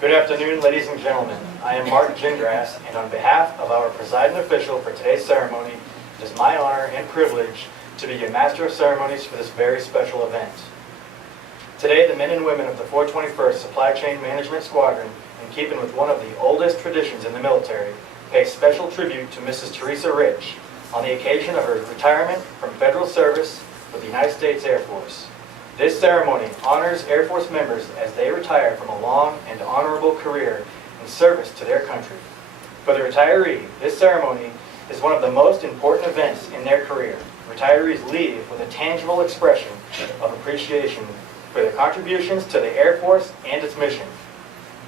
Good afternoon, ladies and gentlemen. I am Mark Gingrass, and on behalf of our presiding official for today's ceremony, it is my honor and privilege to be your Master of Ceremonies for this very special event. Today, the men and women of the 421st Supply Chain Management Squadron, in keeping with one of the oldest traditions in the military, pay special tribute to Mrs. Therisa Rich on the occasion of her retirement from federal service with the United States Air Force. This ceremony honors Air Force members as they retire from a long and honorable career in service to their country. For the retiree, this ceremony is one of the most important events in their career. Retirees leave with a tangible expression of appreciation for their contributions to the Air Force and its mission,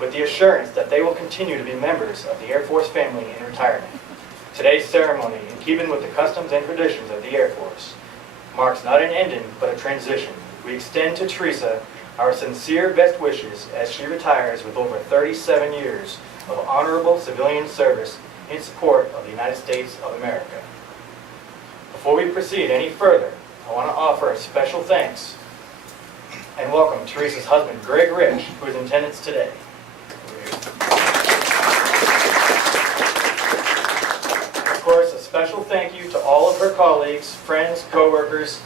with the assurance that they will continue to be members of the Air Force family in retirement. Today's ceremony, in keeping with the customs and traditions of the Air Force, marks not an ending but a transition. We extend to Therisa our sincere best wishes as she retires with over 37 years of honorable civilian service in support of the United States of America. Before we proceed any further, I want to offer a special thanks and welcome Therisa's husband, Greg Rich, who is in attendance today. Of course, a special thank you to all of her colleagues, friends, co-workers,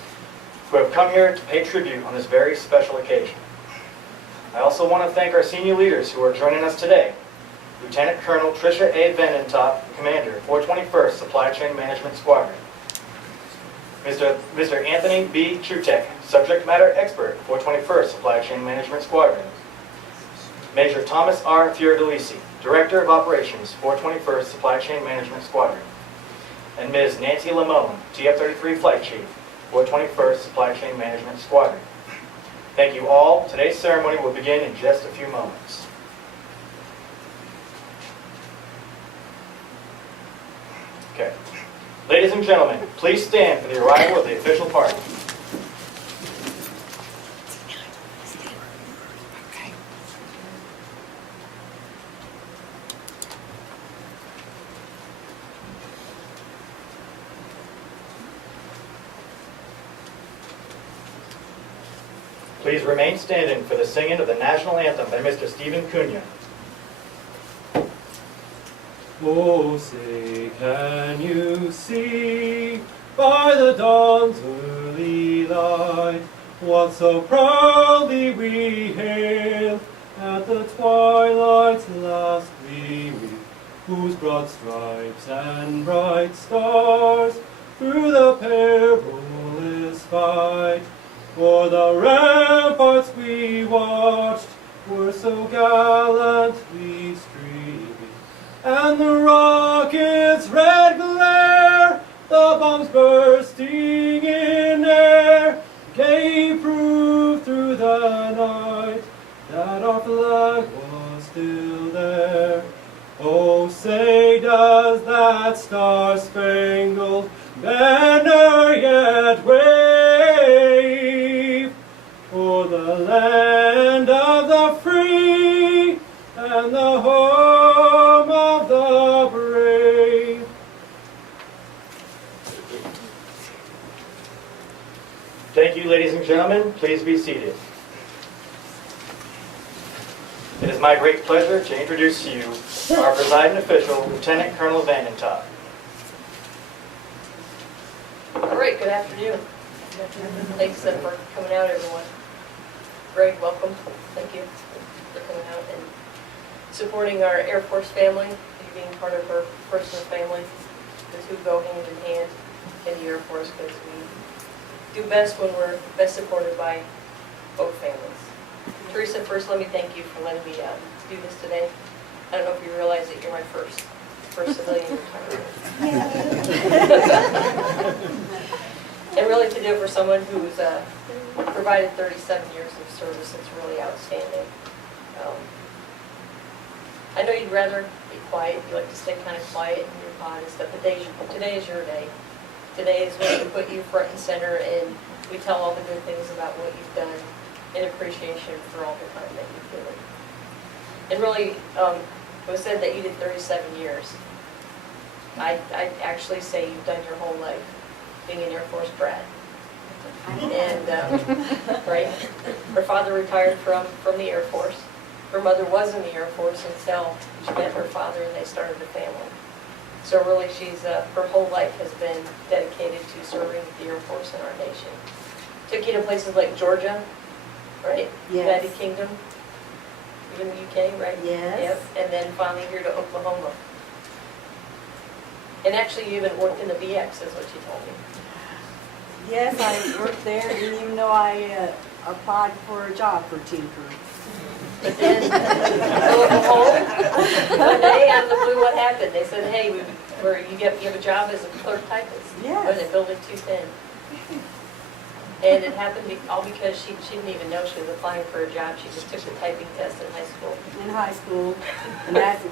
who have come here to pay tribute on this very special occasion. I also want to thank our senior leaders who are joining us today. Lieutenant Colonel Tricia A. Vanentop, Commander, 421st Supply Chain Management Squadron. Mr. Anthony B. Chutek, Subject Matter Expert, 421st Supply Chain Management Squadron. Major Thomas R. Fiordalisi, Director of Operations, 421st Supply Chain Management Squadron. And Ms. Nancy Lamone, TF-33 Flight Chief, 421st Supply Chain Management Squadron. Thank you all. Today's ceremony will begin in just a few moments. Okay. Ladies and gentlemen, please stand for the arrival of the official party. Please remain standing for the singing of the national anthem by Mr. Stephen Cunha. Oh, say, can you see by the dawn's early light what so proudly we hailed at the twilight's last gleaming, whose broad stripes and bright stars through the perilous fight o'er the ramparts we watched were so gallantly streaming, and the rocket's red glare, the bombs bursting in air, gave proof through the night that our flag was still there. Oh, say, does that star-spangled banner yet wave o'er the land of the free and the home of the brave? Thank you, ladies and gentlemen. Please be seated. It is my great pleasure to introduce to you our presiding official, Lieutenant Colonel Vanentop. All right, good afternoon. Thanks for coming out, everyone. Greg, welcome. Thank you for coming out and supporting our Air Force family, you being part of our personal family. The two go hand in hand in the Air Force because we do best when we're best supported by both families. Therisa, first let me thank you for letting me do this today. I don't know if you realize that you're my first civilian retirement. And really to do it for someone who's provided 37 years of service, it's really outstanding. I know you'd rather be quiet, you like to stay kind of quiet in your pod and stuff, but today is your day. Today is when we put you front and center and we tell all the good things about what you've done in appreciation for all the time that you've given. And really, it was said that you did 37 years. I'd actually say you've done your whole life being an Air Force brat. And, right, her father retired from the Air Force, Her mother was in the Air Force until she met her father and they started a family. So really her whole life has been dedicated to serving the Air Force in our nation. Took you to places like Georgia, right? Yes. United Kingdom, even the UK, right? Yes. Yep, and then finally here to Oklahoma. And actually you even worked in the BX, is what she told me. Yes, I worked there, didn't even know I applied for a job for Tinker. But then, lo and behold, one day out of the blue, what happened? They said, hey, you have a job as a clerk typist. Yes. Or they building 210. And it happened all because she didn't even know she was applying for a job. She just took the typing test in high school. In high school, and that's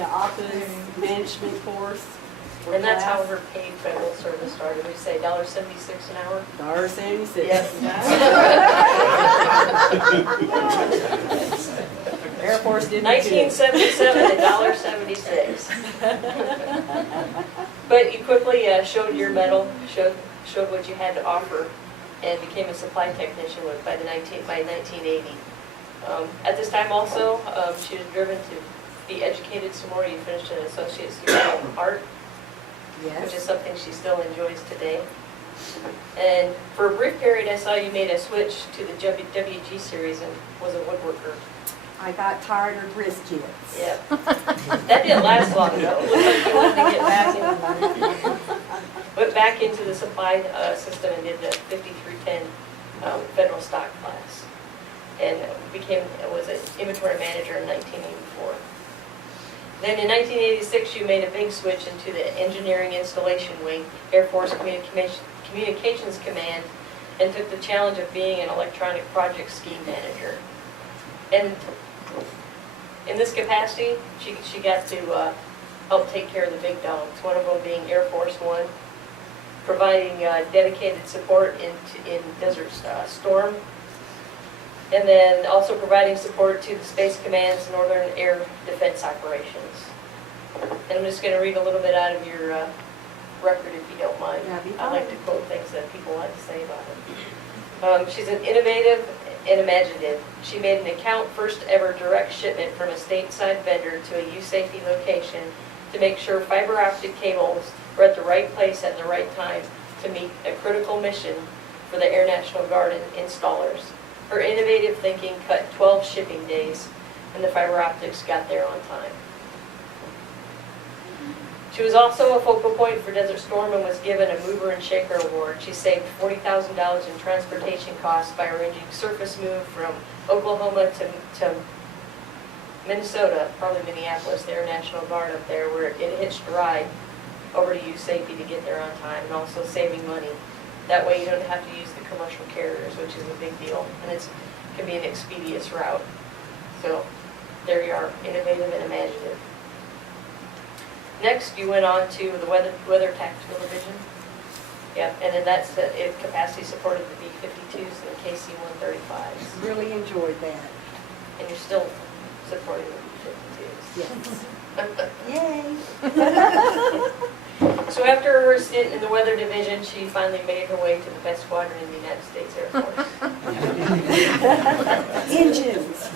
office management course. for And that's how class. her paid federal service started. We say $1.76 an hour. $1.76. Yes. Air Force didn't do it. 1977 at $1.76. But you quickly showed your mettle, showed what you had to offer, and became a supply technician by 1980. At this time also, she was driven to be educated some more. You finished an associate's degree in art, which is Yes. something she still enjoys today. And for a brief period, I saw you made a switch to the WG series and was a woodworker. I got tired of briskets. Yeah. That didn't last long though. It looked like you wanted to get went back into the supply system and did the 5310 federal stock class. And was an inventory manager in 1984. Then in 1986, you made a big switch into the engineering installation wing, Air Force Communications Command, and took the challenge of being an electronic project scheme manager. And in this capacity, she got to help take care of the big dogs, one of them being Air Force One, providing dedicated support in Desert Storm, and then also providing support to the Space Command's Northern Air Defense Operations. And I'm just going to read a little bit out of your record if you don't mind. That'd be I like to fine. quote things that people like to say about it. She's an innovative and imaginative. She made an account first ever direct shipment from a stateside vendor to a U-Safety location to make sure fiber optic cables were at the right place at the right time to meet a critical mission for the Air National Guard installers. Her innovative thinking cut 12 shipping days, and the fiber optics got there on time. She was also a focal point for Desert Storm and was given a Mover and Shaker Award. She saved $40,000 in transportation costs by arranging surface move from Oklahoma to Minnesota, probably Minneapolis, the Air National Guard up there, where it hitched a ride over to U-Safety to get there on time, and also saving money. That way you don't have to use the commercial carriers, which is a big deal, and it can be an expeditious route. So there you are, innovative and imaginative. Next, you went on to the Weather Tactical Division. Yep, and then that's it capacity supported the B-52s and the KC-135s. Really enjoyed that. And you're still supporting the B-52s. Yes. Yay. So after her stint in the Weather Division, she finally made her way to the best squadron in the United States Air Force. Engines.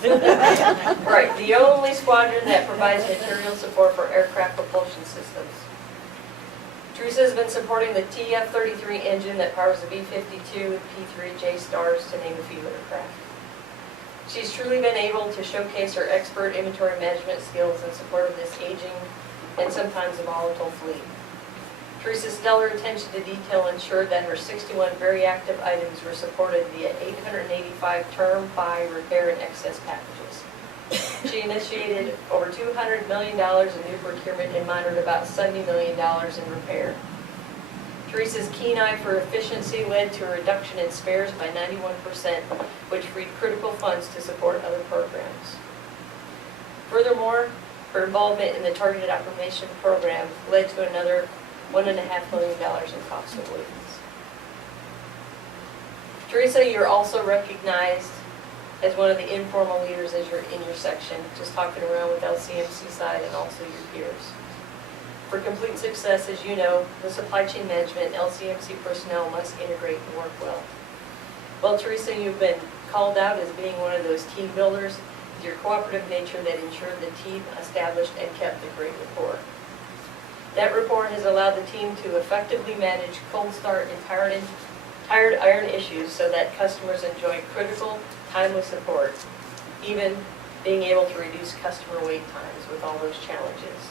Right, the only squadron that provides material support for aircraft propulsion systems. Therisa has been supporting the TF-33 engine that powers the B-52 and P-3J Stars, to name a few aircraft. She's truly been able to showcase her expert inventory management skills in support of this aging and sometimes a volatile fleet. Theresa's stellar attention to detail ensured that her 61 very active items were supported via 885 term, buy, repair, and excess packages. She initiated over $200 million in new procurement and monitored about $70 million in repair. Theresa's keen eye for efficiency led to a reduction in spares by 91%, which freed critical funds to support other programs. Furthermore, her involvement in the Targeted Operation Program led to another $1.5 million in cost avoidance. Therisa, you're also recognized as one of the informal leaders as you're in your section, just talking around with LCMC side and also your peers. For complete success, as you know, the supply chain management and LCMC personnel must integrate and work well. Well, Therisa, you've been called out as being one of those team builders with your cooperative nature that ensured the team established and kept a great rapport. That rapport has allowed the team to effectively manage cold start and tired iron issues so that customers enjoy critical, timely support, even being able to reduce customer wait times with all those challenges.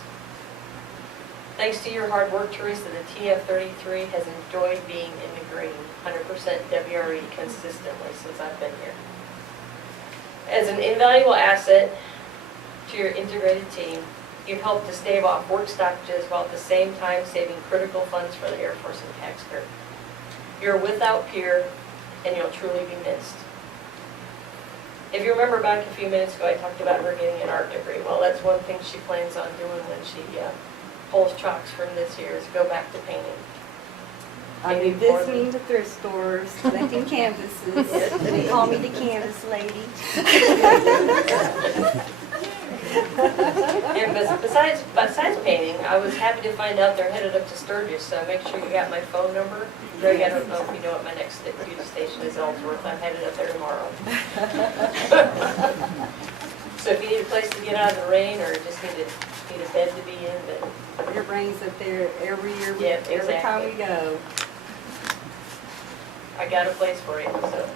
Thanks to your hard work, Therisa, the TF33 has enjoyed being in the green, 100% WRE consistently since I've been here. As an invaluable asset to your integrated team, you've helped to stave off work stoppages while at the same time saving critical funds for the Air Force and taxpayer. You're without peer, and you'll truly be missed. If you remember back a few minutes ago, I talked about her getting an art degree. Well, that's one thing she plans on doing when she pulls chalks from this year is go back to painting. I've been visiting the thrift stores, collecting canvases. They call me the canvas lady. And besides painting, I was happy to find out they're headed up to Sturgis, so make sure you got my phone number. Greg, I don't know if you know what my next duty station is, Ellsworth. I'm headed up there tomorrow. So if you need a place to get out of the rain or just need a bed to be in, then Your brain's up there every year, Yeah, every time we exactly. go. I got a place for you, so.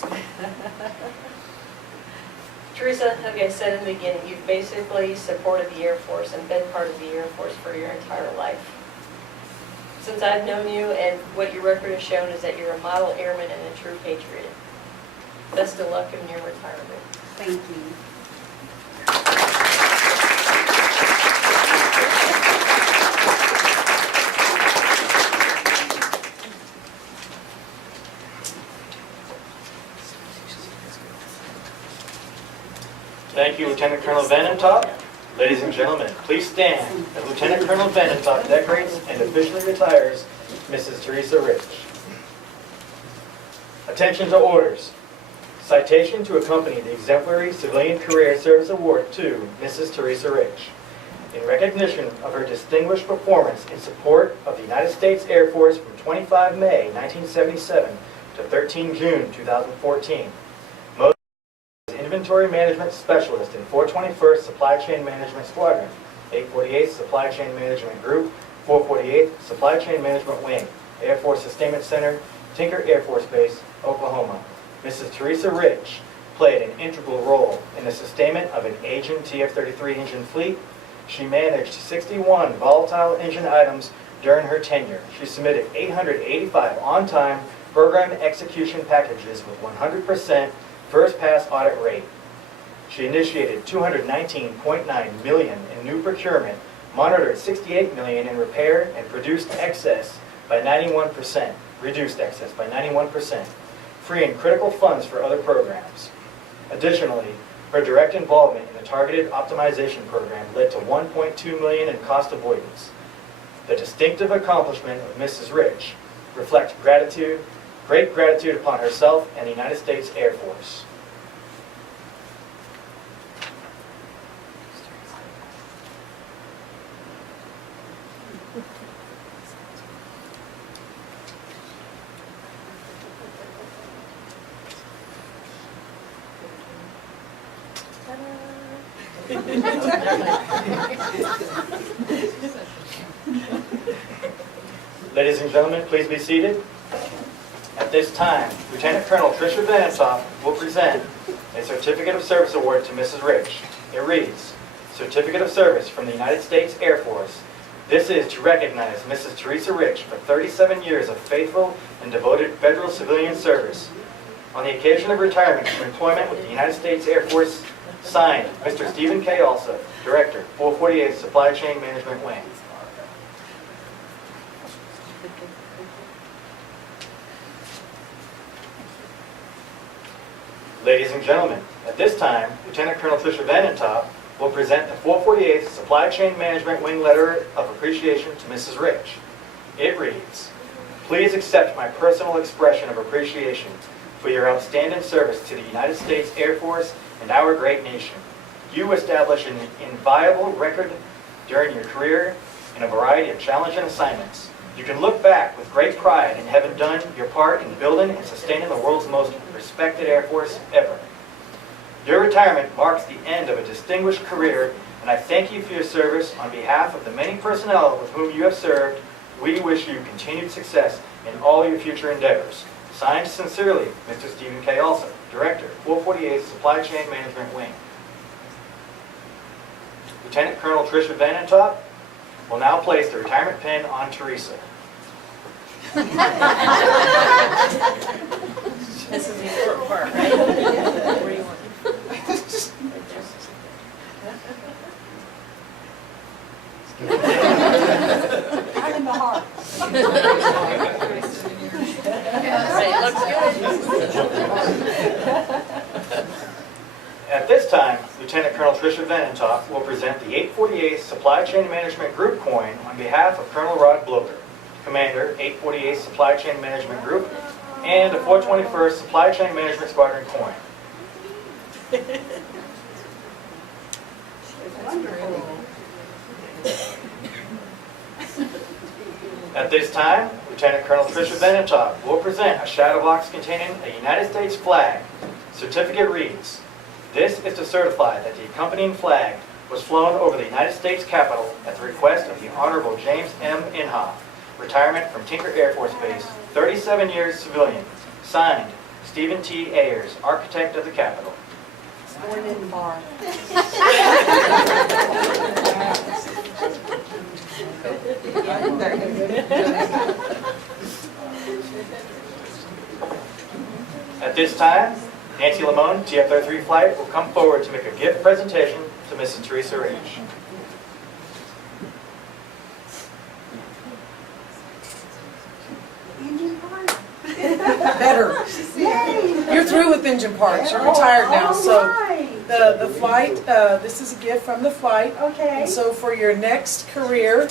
Therisa, like I said in the beginning, you've basically supported the Air Force and been part of the Air Force for your entire life. Since I've known you and what your record has shown is that you're a model airman and a true patriot. Best of luck in your retirement. Thank you. Thank you, Lieutenant Colonel Vanentop. Ladies and gentlemen, please stand as Lieutenant Colonel Vanentop decorates and officially retires Mrs. Therisa Rich. Attention to orders. Citation to accompany the Exemplary Civilian Career Service Award to Mrs. Therisa Rich in recognition of her distinguished performance in support of the United States Air Force from 25 May 1977 to 13 June 2014. Inventory Management Specialist in 421st Supply Chain Management Squadron, 848th Supply Chain Management Group, 448th Supply Chain Management Wing, Air Force Sustainment Center, Tinker Air Force Base, Oklahoma. Mrs. Therisa Rich played an integral role in the sustainment of an aging TF-33 engine fleet. She managed 61 volatile engine items during her tenure. She submitted 885 on-time program execution packages with 100% first pass audit rate. She initiated $219.9 million in new procurement, monitored $68 million in repair, and reduced excess by 91%, freeing critical funds for other programs. Additionally, her direct involvement in the targeted optimization program led to $1.2 million in cost avoidance. The distinctive accomplishment of Mrs. Rich reflects great gratitude upon herself and the United States Air Force. Ladies and gentlemen, please be seated. At this time, Lieutenant Colonel Trisha Vanentop will present a Certificate of Service Award to Mrs. Rich. It reads, Certificate of Service from the United States Air Force. This is to recognize Mrs. Therisa Rich for 37 years of faithful and devoted federal civilian service. On the occasion of retirement from employment with the United States Air Force, signed, Mr. Stephen K. Alsop, Director, 448th Supply Chain Management Wing. Ladies and gentlemen, at this time, Lieutenant Colonel Trisha Vanentop will present the 448th Supply Chain Management Wing Letter of Appreciation to Mrs. Rich. It reads, Please accept my personal expression of appreciation for your outstanding service to the United States Air Force and our great nation. You established an inviolable record during your career in a variety of challenging assignments. You can look back with great pride in having done your part in building and sustaining the world's most respected Air Force ever. Your retirement marks the end of a distinguished career, and I thank you for your service. On behalf of the many personnel with whom you have served, we wish you continued success in all your future endeavors. Signed sincerely, Mr. Stephen K. Olson, Director, 448th Supply Chain Management Wing. Lieutenant Colonel Tricia Vanentop will now place the retirement pin on Therisa. This is the important part, right? Where do you want it? I'm in the heart. Right, looks good. At this time, Lieutenant Colonel Tricia Vanentop will present the 848th Supply Chain Management Group coin on behalf of Colonel Rod Bloker, Commander, 848th Supply Chain Management Group, and the 421st Supply Chain Management Squadron coin. At this time, Lieutenant Colonel Tricia Vanentop will present a shadow box containing a United States flag. Certificate reads, "This is to certify that the accompanying flag was flown over the United States Capitol at the request of the Honorable James M. Inhofe, retirement from Tinker Air Force Base, 37 years civilian. Signed, Stephen T. Ayers, Architect of the Capitol." Born in the bar. At this time, Nancy Lamone, TF-03 Flight, will come forward to make a gift presentation to Mrs. Therisa Rich. Engine part. Better. Yay! You're through with engine parts. You're retired now. So Alright. the flight, this is a gift from the flight. Okay. And so for your next career,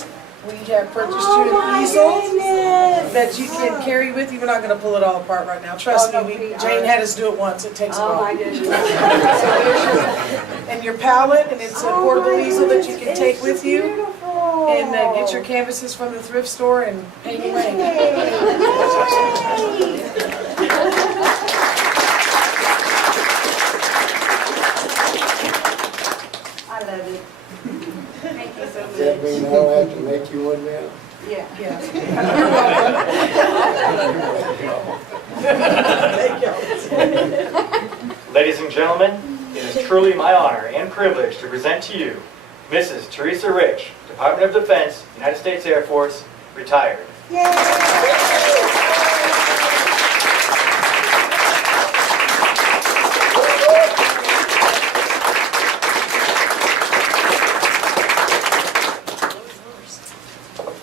we have purchased Oh you my an easel goodness. that you can carry with you. We're not going to pull it all apart right now. Trust Oh, me, no, Jane had us do it once. It takes a Oh while. my goodness. And your palette, and it's a Oh portable my easel that you goodness, can take it's with you. Beautiful. And get your canvases from the thrift store and hang away. I love it. Thank you so Does that much. mean I'll have to make you one now? Yeah. Ladies and gentlemen, it is truly my honor and privilege to present to you Mrs. Therisa Rich, Department of Defense, United States Air Force, retired.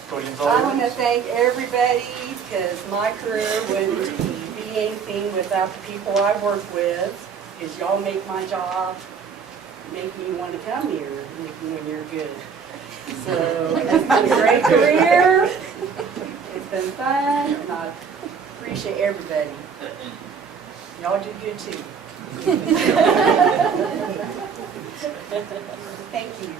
Podium's all I yours. want to thank everybody because my career wouldn't be anything without the people I work with. Because y'all make my job, make me want to come here when you're good. So it's been a great career. It's been fun, and I appreciate everybody. Y'all do good too. Thank you.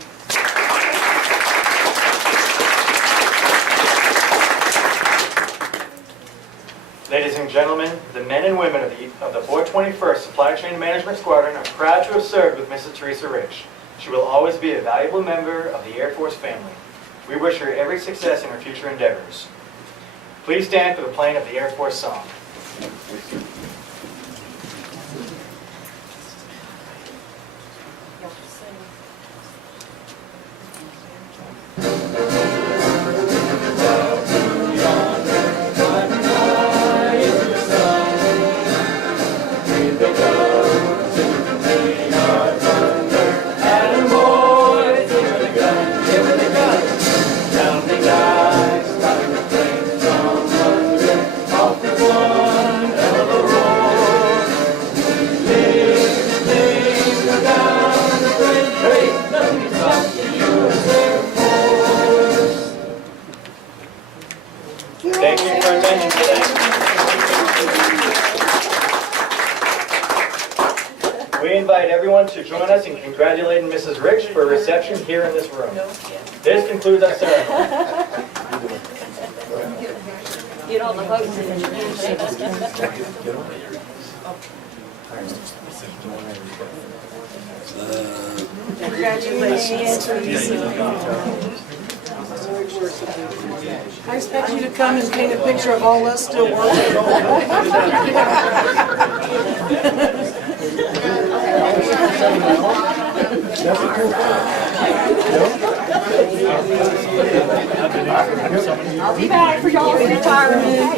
Ladies and gentlemen, the men and women of the 421st Supply Chain Management Squadron are proud to have served with Mrs. Therisa Rich. She will always be a valuable member of the Air Force family. We wish her every success in her future endeavors. Please stand for the playing of the Air Force song. Thank you for attending today. We invite everyone to join us in congratulating Mrs. Rich for a reception here in this room. This concludes our ceremony. Get all the hugs in. Congratulations, Therisa. I expect you to come and paint a picture of all us still working. I'll be back for y'all's retirement.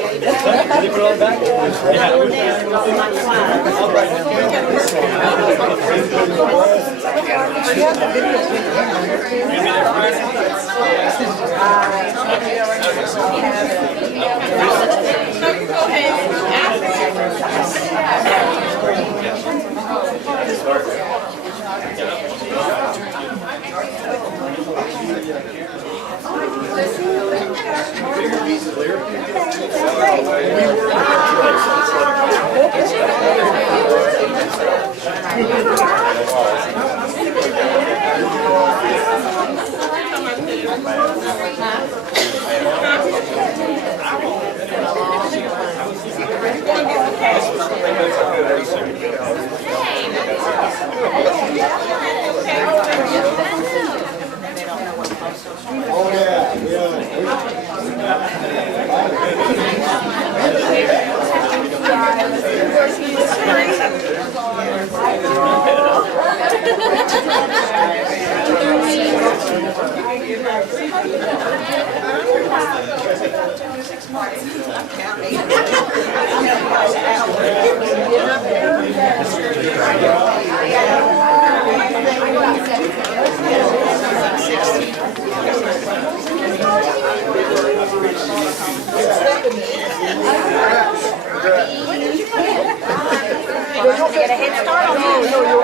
Get a head start on you.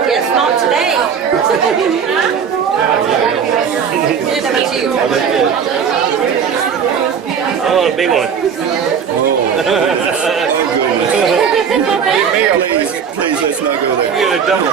Yes, not today. I want a big one. Please, let's not go there. Get a double.